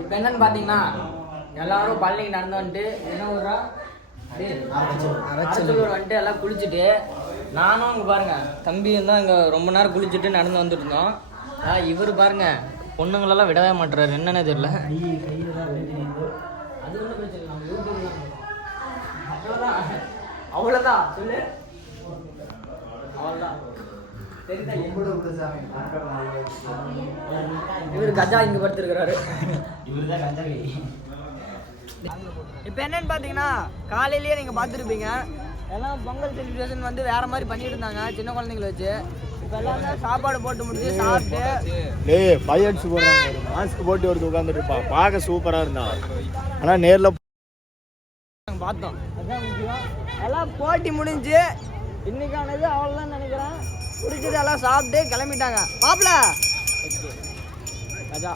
இப்போ என்னன்னு பார்த்தீங்கன்னா எல்லாரும் பழனிக்கு நடந்து வந்துட்டு என்ன ஊரா அரச்சலூர் வந்துட்டு எல்லாம் குளிச்சுட்டு நானும் அங்கே பாருங்க தம்பியும் தான் இங்கே ரொம்ப நேரம் குளிச்சுட்டு நடந்து வந்துட்டு இருந்தோம். இவர் பாருங்க பொண்ணுங்களெல்லாம் விடவே மாட்டுறாரு, என்னன்னே தெரியல. அது ஒன்றும் பிரச்சனை இல்லை, நம்ம யூடியூப்ல அவ்வளோதான் சொல்லு, அவ்வளோதான். இவர் கஜா இங்க படுத்திருக்கிறாரு. இவருதான் கஜா. இப்போ என்னன்னு பார்த்தீங்கன்னா காலையிலேயே நீங்கள் பார்த்துருப்பீங்க எல்லாம் பொங்கல் செலிப்ரேஷன் வந்து வேற மாதிரி பண்ணிட்டு இருந்தாங்க சின்ன குழந்தைங்களை வச்சு. இப்போ எல்லாமே சாப்பாடு போட்டு முடிச்சு சாப்பிட்டு பையன்ஸ் போடுறாங்க, மாஸ்க் போட்டு ஒருத்தர் உட்காந்துட்டு இருப்பா, பார்க்க சூப்பராக இருந்தான். ஆனால் நேரில் பார்த்தோம், அதுதான் முக்கியம். எல்லாம் போட்டி முடிஞ்சு இன்னைக்கானது அவ்வளோதான் நினைக்கிறேன். குடிச்சது எல்லாம் சாப்பிட்டு கிளம்பிட்டாங்க. மாப்பிள்ள கஜா